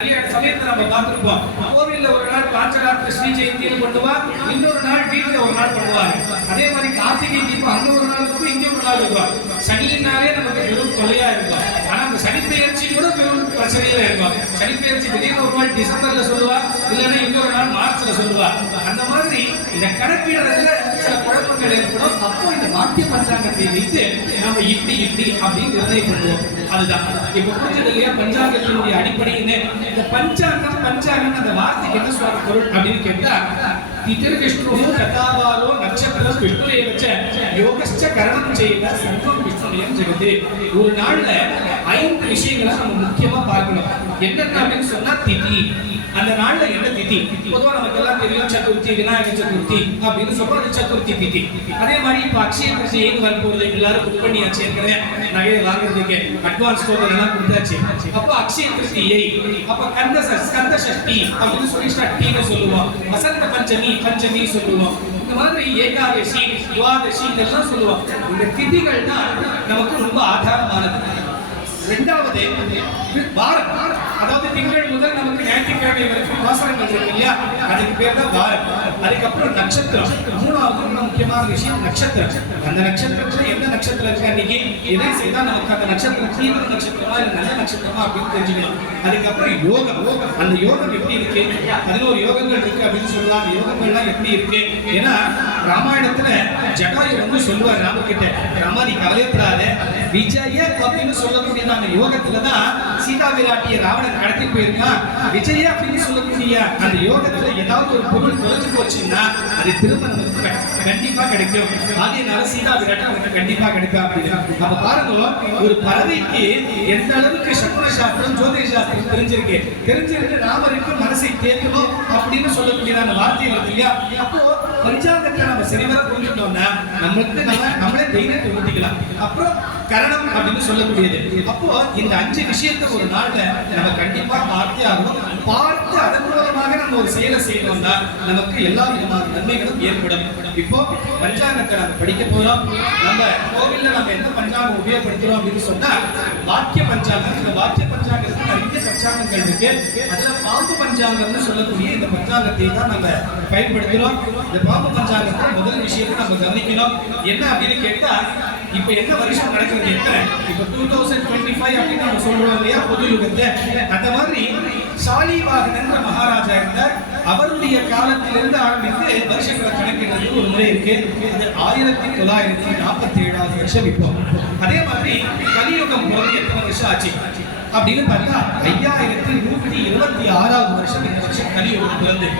சமயத்துல நம்ம பார்த்திருப்போம். கோவில்ல ஒரு நாள் பாஞ்சராத்திரி ஸ்ரீ ஜெயந்தியில் பண்ணுவா, இன்னொரு நாள் வீட்டுல ஒரு நாள் பண்ணுவாங்க. அதே மாதிரி கார்த்திகை தீபம் அங்க ஒரு நாள் இருக்கும், இங்க ஒரு நாள் இருக்கும். சனியினாலே நமக்கு பெரும் தொல்லையா இருக்கும். ஆனா அந்த சனிப்பெயர்ச்சி கூட பெரும் பிரச்சனையில இருக்கும். சனிப்பெயர்ச்சி திடீர்னு ஒரு நாள் டிசம்பர்ல சொல்லுவா, இல்லைன்னா இன்னொரு நாள் மார்ச்ல சொல்லுவா. அந்த மாதிரி இந்த கணக்கிடுறதுல சில குழப்பங்கள் ஏற்படும். அப்போ இந்த வாக்கிய பஞ்சாங்கத்தை வைத்து நம்ம இப்படி இப்படி அப்படின்னு நிர்ணயம் பண்ணுவோம். அதுதான் இப்ப புரிஞ்சது இல்லையா பஞ்சாங்கத்தினுடைய அடிப்படையின்னு. இந்த பஞ்சாங்கம் அந்த வார்த்தைக்கு என்ன சொல்ற பொருள் அப்படின்னு கேட்டா, திதிர்விஷ்ணு கதாபாலோ நட்சத்திரம் விஷ்ணுவை வச்ச யோகஸ்ச கரணம் செய்த சர்வம் விஷ்ணுயம் ஜெகதே. ஒரு நாள்ல 5 விஷயங்களை நம்ம முக்கியமா பார்க்கணும். என்னென்ன அப்படின்னு சொன்னா திதி, அந்த நாள்ல என்ன திதி. பொதுவா நமக்கு எல்லாம் தெரியும் சதுர்த்தி, விநாயகர் சதுர்த்தி அப்படின்னு சொல்றது சதுர்த்தி திதி. அதே மாதிரி இப்ப அக்ஷய திருஷ்டின்னு வரப்போறது, எல்லாரும் புக் பண்ணியாச்சு. ஏற்கனவே நகையை வாங்குறதுக்கு அட்வான்ஸ் டோக்கன் எல்லாம் கொடுத்தாச்சு. அப்போ அக்ஷய திருஷ்டியை, அப்ப ஸ்கந்த சஷ்டி அப்படின்னு சொல்லி ஷஷ்டின்னு சொல்லுவோம். வசந்த பஞ்சமி சொல்லுவோம். இந்த மாதிரி ஏகாதசி, துவாதசி இதெல்லாம் சொல்லுவோம். இந்த திதிகள் தான் நமக்கு ரொம்ப ஆதாரமானது. இரண்டாவது வாரம், அதாவது திங்கள் முதல் நமக்கு ஞாயிற்றுக்கிழமை வரைக்கும் வாசனங்கள் இருக்கு இல்லையா, அதுக்கு பேர் தான் வாரம். அதுக்கப்புறம் நட்சத்திரம். மூணாவது ரொம்ப முக்கியமான விஷயம் நட்சத்திரம். அந்த நட்சத்திரத்துல எந்த நட்சத்திரம் இருக்கு, அன்னைக்கு எதை செய்தா நமக்கு அந்த நட்சத்திரம் தீவிர நட்சத்திரமா இல்லை நல்ல நட்சத்திரமா அப்படின்னு தெரிஞ்சுக்கலாம். அதுக்கப்புறம் யோகம். அந்த யோகம் எப்படி இருக்கு, 11 யோகங்கள் இருக்கு அப்படின்னு சொல்லலாம். அந்த யோகங்கள்லாம் எப்படி இருக்கு, ஏன்னா ராமாயணத்துல ஜடாயு வந்து சொல்லுவார் ராமகிட்ட, ராமா நீ கவலைப்படாத, விஜய அப்படின்னு சொல்லக்கூடிய அந்த யோகத்துலதான் சீதா விராட்டிய ராவணன் கடத்தி போயிருக்கான். விஜய அப்படின்னு சொல்லக்கூடிய அந்த யோகத்துல ஏதாவது ஒரு பொருள் தொலைஞ்சு போச்சுன்னா அது திரும்ப நமக்கு கண்டிப்பா கிடைக்கும். அதனால சீதா விராட்டி நமக்கு கண்டிப்பா கிடைக்கும் அப்படின்னு. அப்ப பாருங்க, ஒரு பறவைக்கு எந்த அளவுக்கு சகுன சாஸ்திரம், ஜோதிட சாஸ்திரம் தெரிஞ்சிருக்கு ராமருக்கு மனசை தேக்கணும் அப்படின்னு சொல்லக்கூடிய அந்த வார்த்தை வருது இல்லையா. அப்போ பஞ்சாங்கத்தை நம்ம சரிவர புரிஞ்சுட்டோம்னா நம்மளே தைரியத்தை ஊட்டிக்கலாம். அப்புறம் கரணம் அப்படின்னு சொல்லக்கூடியது. அப்போ இந்த 5 விஷயத்தை ஒரு நாள்ல நம்ம கண்டிப்பா பார்த்தே ஆகணும். பார்த்து அதன் மூலமாக நம்ம ஒரு செயலை செய்யணும்னா நமக்கு எல்லா விதமான நன்மைகளும் ஏற்படும். இப்போ பஞ்சாங்கத்தை நம்ம படிக்க போறோம். நம்ம கோவில்ல நம்ம எந்த பஞ்சாங்கம் உபயோகப்படுத்துறோம் அப்படின்னு சொன்னா வாக்கிய பஞ்சாங்கம். இந்த வாக்கிய பஞ்சாங்கத்துக்கு நிறைய பஞ்சாங்கங்கள் இருக்கு. அதுல பாம்பு பஞ்சாங்கம்னு சொல்லக்கூடிய இந்த பஞ்சாங்கத்தை தான் நம்ம பயன்படுத்துறோம். இந்த பாம்பு பஞ்சாங்கத்தை முதல் விஷயத்தை நம்ம கவனிக்கணும். என்ன அப்படின்னு கேட்டா, இப்ப என்ன வருஷம் நடக்குது, இப்ப 2025 அப்படின்னு நம்ம சொல்றோம் இல்லையா பொது யுகத்தை. அந்த மாதிரி சாலிவாகன் என்ற மகாராஜா இருந்தார். அவருடைய காலத்திலிருந்து ஆரம்பித்து வருஷங்களை கணக்கிடுறது ஒரு முறை இருக்கு. அது 1947 வருஷம். இப்போ அதே மாதிரி கலியுகம் பிறந்து எத்தனை வருஷம் ஆச்சு அப்படின்னு பார்த்தா 5126 வருஷம் இந்த வருஷம் கலியுகம் பிறந்து.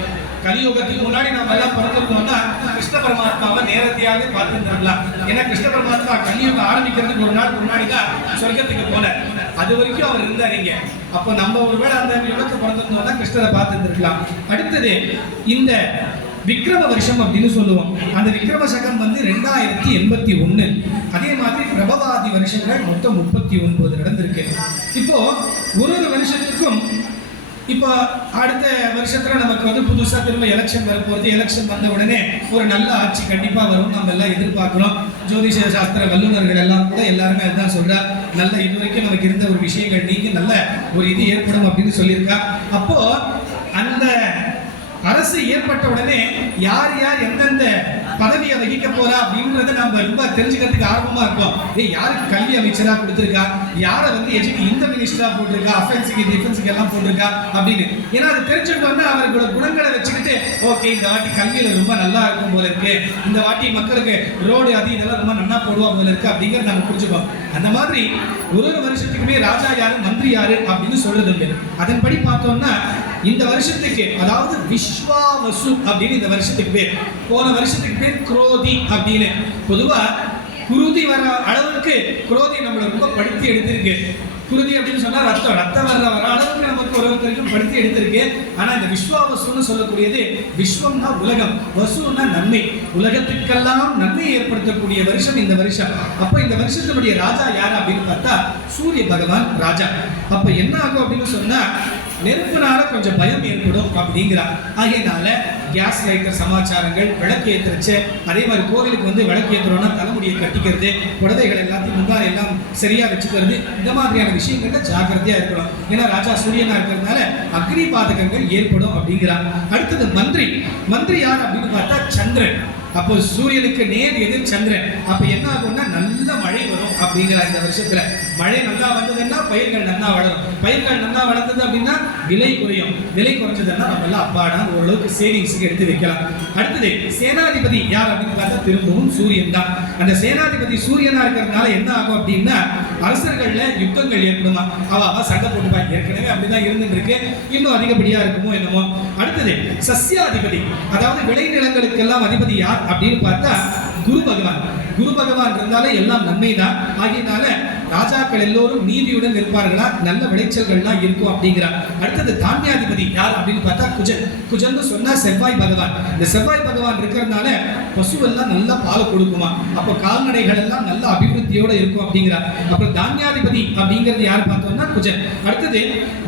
கலியுகத்துக்கு முன்னாடி நம்ம எல்லாம் பிறந்திருந்தோம்னா கிருஷ்ண பரமாத்மாவை நேரடியாக பார்த்துருக்கலாம். ஏன்னா கிருஷ்ண பரமாத்மா கலியுகம் ஆரம்பிக்கிறதுக்கு ஒரு நாள் முன்னாடி தான் சொர்க்கத்துக்கு போல. அது வரைக்கும் அவர் இருந்தாருங்க. அப்போ நம்ம ஒருவேளை அந்த யுகத்தை பிறந்திருந்தோம்னா கிருஷ்ணரை பார்த்துருக்கலாம். அடுத்தது இந்த விக்ரம வருஷம் அப்படின்னு சொல்லுவோம். அந்த விக்ரம சகம் வந்து 2081. அதே மாதிரி பிரபவாதி வருஷங்கள் மொத்தம் 39 நடந்திருக்கு. இப்போ ஒரு வருஷத்துக்கும் இப்போ அடுத்த வருஷத்துல நமக்கு வந்து புதுசா திரும்ப எலெக்ஷன் வரப்போகுது. எலெக்ஷன் வந்த உடனே ஒரு நல்ல ஆட்சி கண்டிப்பா வரும் நம்ம எல்லாம் எதிர்பார்க்கிறோம். ஜோதிஷ சாஸ்திர வல்லுநர்கள் எல்லாம் கூட எல்லாருமே அதுதான் சொல்றா. நல்ல இதுவரைக்கும் நமக்கு இருந்த ஒரு விஷயங்கள் நீங்க நல்ல ஒரு இது ஏற்படும் அப்படின்னு சொல்லியிருக்கா. அப்போ அந்த அரசு ஏற்பட்ட உடனே யார் யார் எந்தெந்த பதவியை வகிக்க போறா அப்படின்றத நம்ம ரொம்ப தெரிஞ்சுக்கிறதுக்கு ஆர்வமா இருக்கோம். யாருக்கு கல்வி அமைச்சரா கொடுத்திருக்கா, யாரை வந்து இந்த மினிஸ்டரா போட்டிருக்கா, அஃபென்ஸுக்கு டிஃபென்ஸுக்கு எல்லாம் போட்டிருக்கா அப்படின்னு. ஏன்னா அது தெரிஞ்சுட்டோம்னா அவர்களோட குணங்களை வச்சுக்கிட்டு ஓகே இந்த வாட்டி கல்வியில ரொம்ப நல்லா இருக்கும் போல இருக்கு, இந்த வாட்டி மக்களுக்கு ரோடு அது இதெல்லாம் ரொம்ப நல்லா போடுவா போல இருக்கு அப்படிங்கிறத நம்ம புரிஞ்சுப்போம். அந்த மாதிரி ஒரு வருஷத்துக்குமே ராஜா யாரு மந்திரி யாரு அப்படின்னு சொல்றது உண்டு. அதன்படி பார்த்தோம்னா இந்த வருஷத்துக்கு, அதாவது விஸ்வாவசு அப்படின்னு இந்த வருஷத்துக்கு பேர். போன வருஷத்துக்கு பேர் குரோதி அப்படின்னு. பொதுவா குருதி வர அளவுக்கு குரோதி நம்மளை ரொம்ப படுத்தி எடுத்திருக்கு. குருதி அப்படின்னு சொன்னா ரத்தம் வர அளவுக்கு நமக்கு ஒருத்தருக்கும் படுத்தி எடுத்திருக்கு. ஆனா இந்த விஸ்வாவசுன்னு சொல்லக்கூடியது, விஸ்வம்னா உலகம், வசுன்னா நன்மை, உலகத்துக்கெல்லாம் நன்மை ஏற்படுத்தக்கூடிய வருஷம் இந்த வருஷம். அப்ப இந்த வருஷத்தினுடைய ராஜா யாரு அப்படின்னு பார்த்தா சூரிய பகவான் ராஜா. அப்ப என்ன ஆகும் அப்படின்னு சொன்னா நெருப்புனால கொஞ்சம் பயம் ஏற்படும் அப்படிங்கிறார். ஆகையினால கேஸ் லைட்டர் சமாச்சாரங்கள், விளக்கு ஏற்றுச்சு, அதே மாதிரி கோவிலுக்கு வந்து விளக்கு ஏற்றுறோம்னா தலைமுடியை கட்டிக்கிறது, புடவைகள் எல்லாத்தையும் முந்தானை எல்லாம் சரியா வச்சுக்கிறது, இந்த மாதிரியான விஷயங்கள்ல ஜாக்கிரதையா இருக்கணும். ஏன்னா ராஜா சூரியனா இருக்கிறதுனால அக்னி பாதகங்கள் ஏற்படும் அப்படிங்கிறார். அடுத்தது மந்திரி. மந்திரி யார் அப்படின்னு பார்த்தா சந்திரன். அப்போ சூரியனுக்கு நேர் எதிர் சந்திரன். அப்ப என்ன ஆகும்னா நல்ல மழை வரும் அப்படிங்கிற இந்த வருஷத்துல. மழை நல்லா வந்ததுன்னா பயிர்கள் நல்லா வளரும். பயிர்கள் நல்லா வளர்ந்தது அப்படின்னா விலை குறையும். விலை குறைஞ்சதுன்னா நம்ம எல்லாம் அப்பாடா ஓரளவுக்கு சேவிங்ஸுக்கு எடுத்து வைக்கலாம். அடுத்தது சேனாதிபதி யார் அப்படின்னு பார்த்தா திரும்பவும் சூரியன் தான். அந்த சேனாதிபதி சூரியனா இருக்கிறதுனால என்ன ஆகும் அப்படின்னா அரசர்கள்ல யுத்தங்கள் ஏற்படுமா, அவ சண்டை போட்டுப்பாங்க. ஏற்கனவே அப்படிதான் இருந்துட்டு இருக்கு, இன்னும் அதிகப்படியா இருக்குமோ என்னமோ. அடுத்தது சஸ்யாதிபதி, அதாவது விளைநிலங்களுக்கு எல்லாம் அதிபதி யார் அப்படின்னு பார்த்தா குரு பகவான். குரு பகவான் இருந்தாலே எல்லாம் நன்மைதான். ஆகியனால ராஜாக்கள் எல்லோரும் நீதியுடன் இருப்பார்களா, நல்ல விளைச்சல்கள்லாம் இருக்கும் அப்படிங்கிறார். அடுத்தது தானியாதிபதி யார் அப்படின்னு பார்த்தா குஜன். குஜன் சொன்னா செவ்வாய் பகவான். இந்த செவ்வாய் பகவான் இருக்கிறதுனால பசுவெல்லாம் நல்லா பால் கொடுக்குமா, அப்போ கால்நடைகள் எல்லாம் நல்ல அபிவிருத்தியோட இருக்கும் அப்படிங்கிறார். அப்புறம் தானியாதிபதி அப்படிங்கிறது யார் பார்த்தோம்னா குஜன். அடுத்தது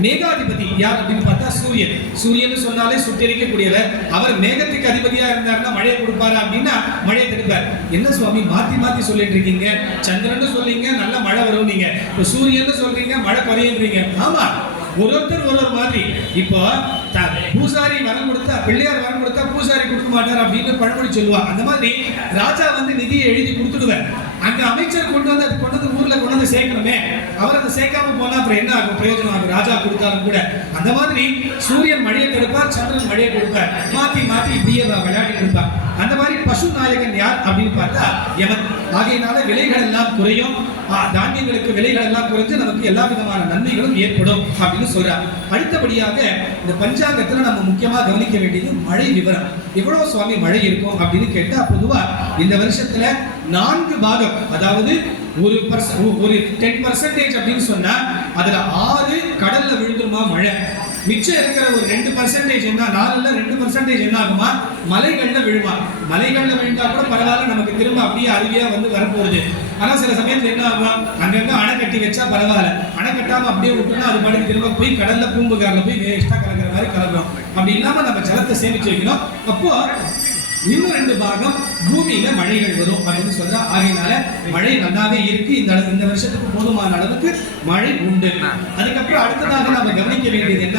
மேகாதிபதி யார் அப்படின்னு பார்த்தா சூரியன். சூரியன் சொன்னாலே சுட்டெரிக்கக்கூடியவர். அவர் மேகத்துக்கு அதிபதியா இருந்தாருன்னா மழையை கொடுப்பாரு அப்படின்னா மழையை தடுப்பார். என்ன சுவாமி மாத்தி மாத்தி சொல்லிட்டு இருக்கீங்க, சந்திரன் சொல்றீங்க நல்ல மழை வரும், நீங்க இப்ப சூரியன் சொல்றீங்க மழை குறையுன்றீங்க. ஆமா, ஒருத்தர் ஒரு மாதிரி. இப்போ பூசாரி வரம் கொடுத்தா, பிள்ளையார் வரம் கொடுத்தா பூசாரி கொடுக்க மாட்டார் அப்படின்னு பழமொழி சொல்லுவா. அந்த மாதிரி ராஜா வந்து நிதியை எழுதி கொடுத்துடுவார். அங்க அமைச்சர் கொண்டு வந்து ஊர்ல கொண்டு வந்து சேர்க்கணுமே, அவர் அதை சேர்க்காம போனா அப்புறம் என்ன ஆகும், பிரயோஜனம் ஆகும் ராஜா கொடுத்தாலும் கூட. அந்த மாதிரி சூரியன் மழையை தடுப்பார், சந்திரன் மழையை கொடுப்பார், மாத்தி மாத்தி இப்படியே விளையாடி கொடுப்பார். அந்த மாதிரி பசு நாயகன் யார் அப்படின்னு பார்த்தா யமன். ஆகையினால விலைகள் எல்லாம் குறையும், தானியங்களுக்கு விலைகள் எல்லாம் குறைஞ்சு நமக்கு எல்லா விதமான நன்மைகளும் ஏற்படும் அப்படின்னு சொல்றார். அடுத்தபடியாக இந்த பஞ்சாங்கத்துல நம்ம முக்கியமா கவனிக்க வேண்டியது மழை விவரம். எவ்வளவு சுவாமி மழை இருக்கும் அப்படின்னு கேட்டா பொதுவா இந்த வருஷத்துல 4 பாகம், அதாவது ஒரு 10% அப்படின்னு சொன்னா அதுல 6 கடல்ல விழுந்துருமா மழை. மிச்சம் இருக்கிற ஒரு 2% என்ன, 4ல 2% என்ன ஆகுமா, மலைகள்ல விழுமா. மலைகள்ல விழுந்தா கூட பரவாயில்ல, நமக்கு திரும்ப அப்படியே அருவியா வந்து வரப்போகுது. ஆனா சில சமயத்துல என்ன ஆகும், அங்கங்க அணை கட்டி வச்சா பரவாயில்ல, அணை கட்டாம அப்படியே விட்டோம்னா அது பாட்டுக்கு திரும்ப போய் கடல்ல பூம்புகாரில் போய் வேஸ்டா கலக்கிற மாதிரி கலக்கிறோம். அப்படி இல்லாம நம்ம ஜலத்தை சேமிச்சு வைக்கணும். அப்போ இன்னும் 2 பாகம் பூமியில மழைகள் வரும் அப்படின்னு சொல்ற. ஆகையினால மழை நல்லாவே இருக்கு. இந்த வருஷத்துக்கு போதுமான அளவுக்கு மழை உண்டு. அதுக்கப்புறம் அடுத்ததாக நம்ம கவனிக்க வேண்டியது என்ன